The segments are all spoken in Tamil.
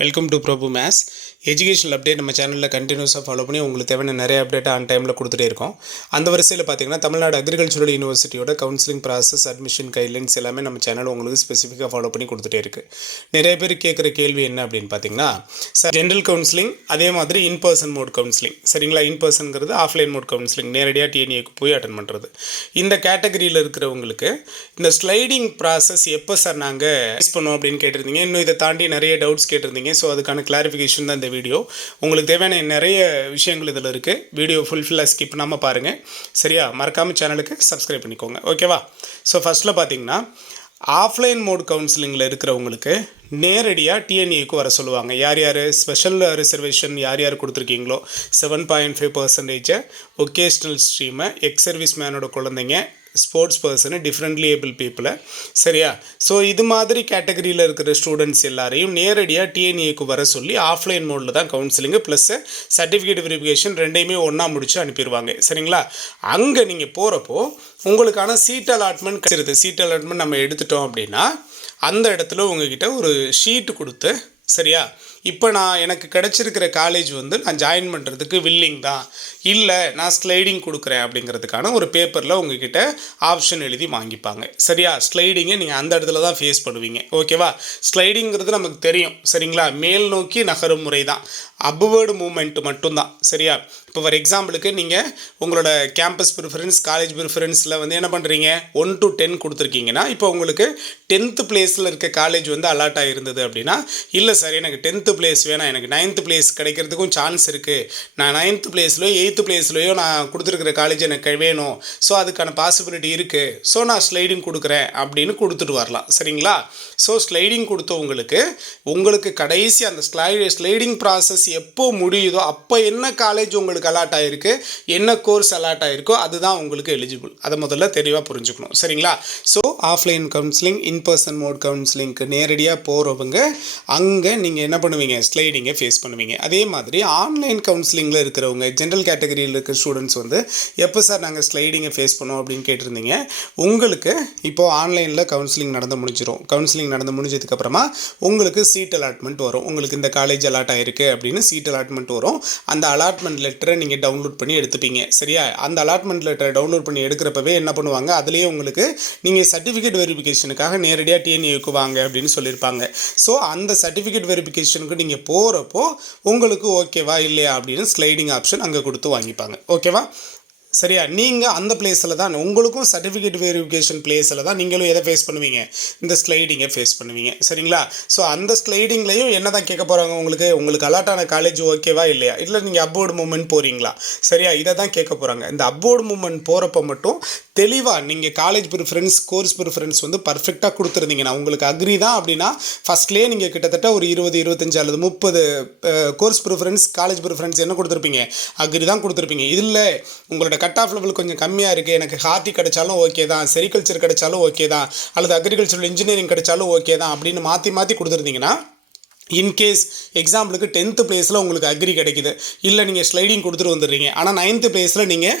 Welcome to Prabhu maths educational update நம்ம சேனலில் கண்டினியூஸாக ஃபாலோ பண்ணி உங்களுக்கு தேவையான நிறைய அப்டேட் ஆன் டைமில் கொடுத்துட்டே இருக்கோம். அந்த வரிசையில் பார்த்தீங்கன்னா Tamil Nadu agricultural யூனிவர்சிட்டியோட counselling process, admission guidelines எல்லாமே நம்ம சேனல் உங்களுக்கு ஸ்பெசிஃபிக்காக ஃபாலோ பண்ணி கொடுத்துட்டே இருக்குது. நிறைய பேர் கேட்குற கேள்வி என்ன அப்படின்னு பார்த்தீங்கன்னா, ஜென்ரல் கவுன்சிலிங் அதே மாதிரி இன் பர்சன் மோட் கவுன்சிலிங், சரிங்களா? இன் பர்சன்கிறது ஆஃப்லைன் மோட் கவுன்சிலிங், நேரடியாக டிஎன்ஏக்கு போய் அட்டன் பண்ணுறது. இந்த கேட்டகரியில் இருக்கிறவங்களுக்கு இந்த ஸ்லைடிங் ப்ராசஸ் எப்போ சார் நாங்கள் யூஸ் பண்ணுவோம் அப்படின்னு கேட்டிருந்தீங்க. இன்னும் இதை தாண்டி நிறைய டவுட்ஸ் கேட்டிருந்தீங்க. ஸோ அதுக்கான கிளாரிஃபிகேஷன் தான் இந்த வீடியோ. உங்களுக்கு தேவையான நிறைய விஷயங்கள் இதில் இருக்குது. வீடியோ ஃபுல்ஃபில்லாக ஸ்கிப் பண்ணாமல் பாருங்கள், சரியா? மறக்காமல் சேனலுக்கு சப்ஸ்கிரைப் பண்ணிக்கோங்க, ஓகேவா? ஸோ ஃபஸ்ட்டில் பார்த்தீங்கன்னா, ஆஃப்லைன் மோட் கவுன்சிலிங்கில் இருக்கிறவங்களுக்கு நேரடியாக டிஎன்ஏக்கு வர சொல்லுவாங்க. யார் யார் ஸ்பெஷல் ரிசர்வேஷன் யார் யார் கொடுத்துருக்கீங்களோ 7.5% ஒகேஷ்னல் ஸ்ட்ரீமை, எக்ஸ் சர்வீஸ் மேனோட குழந்தைங்க, ஸ்போர்ட்ஸ் பர்சனு, டிஃப்ரெண்ட்லி ஏபிள் பீப்புளை, சரியா? ஸோ இது மாதிரி கேட்டகரியில் இருக்கிற ஸ்டூடெண்ட்ஸ் எல்லாரையும் நேரடியாக டிஎன்ஏக்கு வர சொல்லி ஆஃப்லைன் மோடில் தான் கவுன்சிலிங்கு ப்ளஸ் சர்டிஃபிகேட் வெரிஃபிகேஷன் ரெண்டையுமே ஒன்றா முடிச்சு அனுப்பிடுவாங்க, சரிங்களா? அங்கே நீங்கள் போகிறப்போ உங்களுக்கான சீட் அலாட்மெண்ட் கிடைச்சிருது. சீட் அலாட்மெண்ட் நம்ம எடுத்துட்டோம் அப்படின்னா அந்த இடத்துல உங்ககிட்ட ஒரு ஷீட்டு கொடுத்து, சரியா, இப்போ எனக்கு கிடச்சிருக்கிற காலேஜ் நான் ஜாயின் பண்ணுறதுக்கு வில்லிங் தான், இல்லை நான் ஸ்லைடிங் கொடுக்குறேன் அப்படிங்கிறதுக்கான ஒரு பேப்பரில் உங்ககிட்ட ஆப்ஷன் எழுதி வாங்கிப்பாங்க, சரியா? ஸ்லைடிங்கை நீங்கள் அந்த இடத்துல தான் ஃபேஸ் பண்ணுவீங்க, ஓகேவா? ஸ்லைடிங்கிறது நமக்கு தெரியும், சரிங்களா? மேல் நோக்கி நகரும் முறை தான், அப்வேர்டு மூமெண்ட் மட்டும்தான், சரியா? இப்போ ஃபார் எக்ஸாம்பிளுக்கு நீங்கள் உங்களோட கேம்பஸ் ப்ரிஃபரன்ஸ், காலேஜ் ப்ரிஃபரன்ஸில் என்ன பண்ணுறீங்க, 1 to 10 கொடுத்துருக்கீங்கன்னா, இப்போ உங்களுக்கு 10th பிளேஸில் இருக்க காலேஜ் அலாட் ஆகிருந்தது அப்படின்னா, இல்லை சார் எனக்கு 10th பிளேஸ் வேணாம், எனக்கு 9th பிளேஸ் கிடைக்கிறதுக்கும் சான்ஸ் இருக்குது, நான் 9th பிளேஸ்லையோ 8th பிளேஸ்லையோ நான் கொடுத்துருக்கிற காலேஜ் எனக்கு வேணும், ஸோ அதுக்கான பாசிபிலிட்டி இருக்குது, ஸோ நான் ஸ்லைடிங் கொடுக்குறேன் அப்படின்னு கொடுத்துட்டு வரலாம், சரிங்களா? ஸோ ஸ்லைடிங் கொடுத்தவங்களுக்கு உங்களுக்கு கடைசி அந்த ஸ்லைடிங் ப்ராசஸ் எப்போ முடியுதோ அப்போ என்ன காலேஜ் உங்களுக்கு அலாட் ஆகிருக்கு, என்ன கோர்ஸ் அலாட் ஆகிருக்கோ அதுதான் உங்களுக்கு எலிஜிபிள். அதை முதல்ல தெளிவாக புரிஞ்சுக்கணும், சரிங்களா? So offline counselling, in person mode கவுன்சிலிங்க்கு நேரடியாக போகிறவங்க அங்கே நீங்கள் என்ன பண்ணுவீங்க, ஸ்லைடிங்கை ஃபேஸ் பண்ணுவீங்க. அதே மாதிரி ஆன்லைன் கவுன்சிலிங்கில் இருக்கிறவங்க, ஜென்ரல் கேட்டகரியில் இருக்கிற ஸ்டூடெண்ட்ஸ் எப்போ சார் நாங்கள் ஸ்லைடிங்கை ஃபேஸ் பண்ணுவோம் அப்படின்னு கேட்டிருந்தீங்க. உங்களுக்கு இப்போது ஆன்லைனில் கவுன்சிலிங் நடந்து முடிஞ்சிடும். கவுன்சிலிங் நடந்து முடிஞ்சதுக்கப்புறமா உங்களுக்கு சீட் அலாட்மெண்ட் வரும். உங்களுக்கு இந்த காலேஜ் அலாட் ஆகிருக்கு அப்படின்னு சீட் அலாட்மெண்ட் வரும். அந்த அலாட்மெண்ட் லெட்டரை நீங்கள் டவுன்லோட் பண்ணி எடுத்துப்பீங்க, சரியா? அந்த அலாட்மெண்ட் லெட்டரை டவுன்லோட் பண்ணி எடுக்கிறப்பவே என்ன பண்ணுவாங்க, அதுலேயே உங்களுக்கு நீங்கள் சர்டிஃபிகேட் வெரிஃபிகேஷனுக்காக நேரடியாக டிஎன்ஏக்கு வாங்க அப்படின்னு சொல்லியிருப்பாங்க. ஸோ அந்த சர்டிஃபிகேட் வெரிஃபிகேஷனுக்கு நீங்கள் போகிறப்போ உங்களுக்கு ஓகேவா இல்லையா அப்படின்னு ஸ்லைடிங் ஆப்ஷன் அங்கே கொடுத்து வாங்கிப்பாங்க, ஓகேவா? சரியா? நீங்கள் அந்த பிளேஸில் தான் உங்களுக்கும் சர்டிஃபிகேட் வெரிஃபிகேஷன் பிளேஸில் தான் நீங்களும் எதை ஃபேஸ் பண்ணுவீங்க, இந்த ஸ்லைடிங்கை ஃபேஸ் பண்ணுவீங்க, சரிங்களா? ஸோ அந்த ஸ்லைடிங்லையும் என்ன தான் கேட்க போகிறாங்க, உங்களுக்கு அலாட்டான காலேஜ் ஓகேவா இல்லையா, இல்லை நீங்கள் அப்வோர்டு மூவ்மெண்ட் போகிறீங்களா, சரியா? இதை தான் கேட்க போகிறாங்க. இந்த அப்வோர்டு மூவ்மெண்ட் போகிறப்ப மட்டும் தெளிவாக நீங்கள் காலேஜ் ப்ரிஃபரன்ஸ், கோர்ஸ் ப்ரிஃபரன்ஸ் பர்ஃபெக்டாக கொடுத்துருந்தீங்கன்னா, உங்களுக்கு அக்ரி தான் அப்படின்னா ஃபஸ்ட்லேயே நீங்கள் கிட்டத்தட்ட ஒரு 20, 25 அல்லது 30 கோர்ஸ் ப்ரிஃபரன்ஸ், காலேஜ் ப்ரிஃபரன்ஸ் என்ன கொடுத்துருப்பீங்க, அக்ரி தான் கொடுத்துருப்பீங்க. இதில் உங்களோட கட் ஆஃப் லெவல் கொஞ்சம் கம்மியாக இருக்குது, எனக்கு ஹார்ட்டி கிடைச்சாலும் ஓகே தான், செரிகல்ச்சர் கிடைச்சாலும் ஓகே தான், அல்லது அக்ரிகல்ச்சரல் இன்ஜினியரிங் கிடைச்சாலும் ஓகே தான் அப்படின்னு மாற்றி கொடுத்துருந்தீங்கன்னா, இன்கேஸ் எக்ஸாம்பிளுக்கு 10th பிளேஸில் உங்களுக்கு அக்ரி கிடைக்குது, இல்லை நீங்கள் ஸ்லைடிங் கொடுத்துட்டு வந்துடுறீங்க, ஆனால் 9th பிளேஸில் நீங்கள்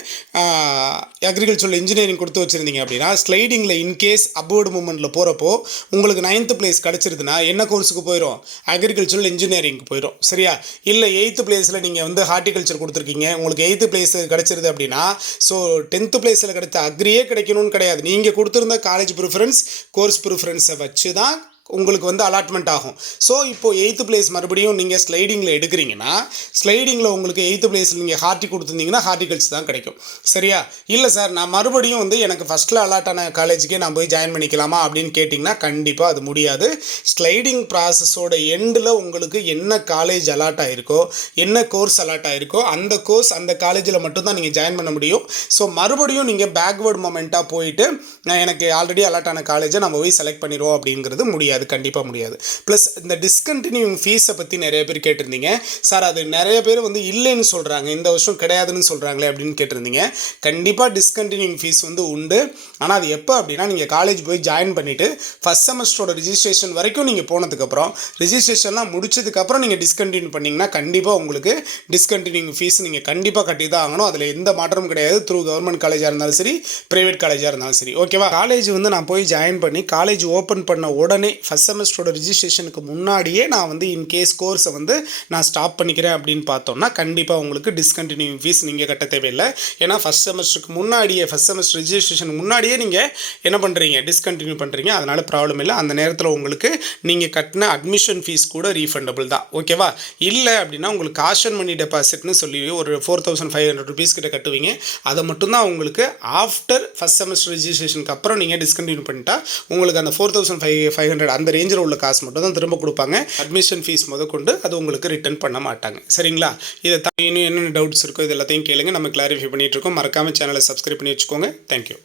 அக்ரிகல்ச்சரல் இன்ஜினியரிங் கொடுத்து வச்சுருந்தீங்க அப்படின்னா, ஸ்லைடிங்கில் இன்கேஸ் அப்வோர்டு மூவ்மெண்ட்டில் போகிறப்போ உங்களுக்கு 9th பிளேஸ் கிடச்சிருதுன்னா என்ன கோர்ஸுக்கு போயிடும், அக்ரிகல்ச்சரல் இன்ஜினியரிங்க்கு போயிடும், சரியா? இல்லை 8th பிளேஸில் நீங்கள் ஹார்டிகல்ச்சர் கொடுத்துருக்கீங்க, உங்களுக்கு 8th பிளேஸ் கிடச்சிருது அப்படின்னா, ஸோ 10th பிளேஸில் கிடைச்ச அக்ரியே கிடைக்கணும்னு கிடையாது, நீங்கள் கொடுத்துருந்த காலேஜ் ப்ரிஃபரன்ஸ், கோர்ஸ் ப்ரிஃபரன்ஸை வச்சு தான் உங்களுக்கு அலாட்மெண்ட் ஆகும். ஸோ இப்போது 8th பிளேஸ் மறுபடியும் நீங்கள் ஸ்லைடிங்கில் எடுக்கிறீங்கன்னா, ஸ்லைடிங்கில் உங்களுக்கு 8th பிளேஸில் நீங்கள் ஹார்ட்டி கொடுத்துருந்தீங்கன்னா ஹார்டிகல்ச்சர் தான் கிடைக்கும், சரியா? இல்லை சார் நான் மறுபடியும் எனக்கு ஃபஸ்ட்டில் அலாட்டான காலேஜுக்கே நான் போய் ஜாயின் பண்ணிக்கலாமா அப்படின்னு கேட்டிங்கன்னா கண்டிப்பாக அது முடியாது. ஸ்லைடிங் ப்ராசஸோட எண்டில் உங்களுக்கு என்ன காலேஜ் அலாட் ஆகிருக்கோ, என்ன கோர்ஸ் அலாட் ஆகிருக்கோ அந்த கோர்ஸ் அந்த காலேஜில் மட்டும்தான் நீங்கள் ஜாயின் பண்ண முடியும். ஸோ மறுபடியும் நீங்கள் பேக்வேர்டு மொமெண்ட்டாக போயிட்டு நான் எனக்கு ஆல்ரெடி அலாட்டான காலேஜை நம்ம போய் செலக்ட் பண்ணிடுவோம் அப்படிங்கிறது முடியாது, கண்டிப்பாக முடியாது. ப்ளஸ் இந்த டிஸ்கண்டினியூங் ஃபீஸை பற்றி நிறைய பேர் கேட்டிருந்தீங்க. சார் அது நிறைய பேர் இல்லைன்னு சொல்கிறாங்க, இந்த வருஷம் கிடையாதுன்னு சொல்கிறாங்களே அப்படின்னு கேட்டிருந்தீங்க. கண்டிப்பாக டிஸ்கண்டினியூங் ஃபீஸ் உண்டு. ஆனால் அது எப்போ அப்படின்னா, நீங்கள் காலேஜ் போய் ஜாயின் பண்ணிவிட்டு ஃபஸ்ட் செமஸ்டரோட ரிஜிஸ்ட்ரேஷன் வரைக்கும் நீங்கள் போனதுக்கப்புறம், ரிஜிஸ்ட்ரேஷன்லாம் முடிச்சதுக்கப்புறம் நீங்கள் டிஸ்கண்டினியூ பண்ணிங்கன்னா கண்டிப்பாக உங்களுக்கு டிஸ்கண்டினியூங் ஃபீஸ் நீங்கள் கண்டிப்பாக கட்டி தான் ஆகணும். அதில் எந்த மாற்றமும் கிடையாது. த்ரூ கவர்மெண்ட் காலேஜாக இருந்தாலும் சரி, ப்ரைவேட் காலேஜாக இருந்தாலும் சரி, ஓகேவா? காலேஜ் நான் போய் ஜாயின் பண்ணி காலேஜ் ஓப்பன் பண்ண உடனே ஃபஸ்ட் செமஸ்டரோட ரிஜிஸ்ட்ரேஷனுக்கு முன்னாடியே நான் வந்து இன்கேஸ் கோர்ஸை வந்து நான் ஸ்டாப் பண்ணிக்கிறேன் அப்படின்னு பார்த்தோம்னா கண்டிப்பாக உங்களுக்கு டிஸ்கண்டினியூ ஃபீஸ் நீங்கள் கட்ட தேவையில்லை. ஏன்னா ஃபஸ்ட் செமஸ்டருக்கு முன்னாடியே ஃபஸ்ட் செமஸ்டர் ரிஜிஸ்ட்ரேஷனுக்கு முன்னாடியே நீங்கள் என்ன பண்ணுறீங்க, டிஸ்கண்டினியூ பண்ணுறீங்க. அதனால் ப்ராப்ளம் இல்லை. அந்த நேரத்தில் உங்களுக்கு நீங்கள் கட்டின அட்மிஷன் ஃபீஸ் கூட ரீஃபண்டபிள் தான். ஓகேவா? இல்லை அப்படின்னா உங்களுக்கு காஷன் மணி டெபாசிட்னு சொல்லி ஒரு 4500 ருபீஸ் கிட்ட கட்டுவீங்க. அதை மட்டும்தான் உங்களுக்கு ஆஃப்டர் ஃபஸ்ட் செமஸ்டர் ரிஜிஸ்ட்ரேஷனுக்கு அப்புறம் நீங்கள் டிஸ்கண்டினியூ பண்ணிட்டா உங்களுக்கு அந்த 4500 அந்த ரேஞ்சில் உள்ள காசு மட்டும் தான் திரும்ப கொடுப்பாங்க. அட்மிஷன் ஃபீஸ் முதற்கொண்டு அது உங்களுக்கு ரிட்டர்ன் பண்ண மாட்டாங்க. சரிங்களா? இதை இன்னும் என்னென்ன டவுட்ஸ் இருக்கோ இது எல்லாத்தையும் கேளுங்க. நம்ம கிளாரிஃபை பண்ணிகிட்டு இருக்கோம். மறக்காமல் சேனலை சப்ஸ்கிரைப் பண்ணி வச்சுக்கோங்க. தேங்க்யூ.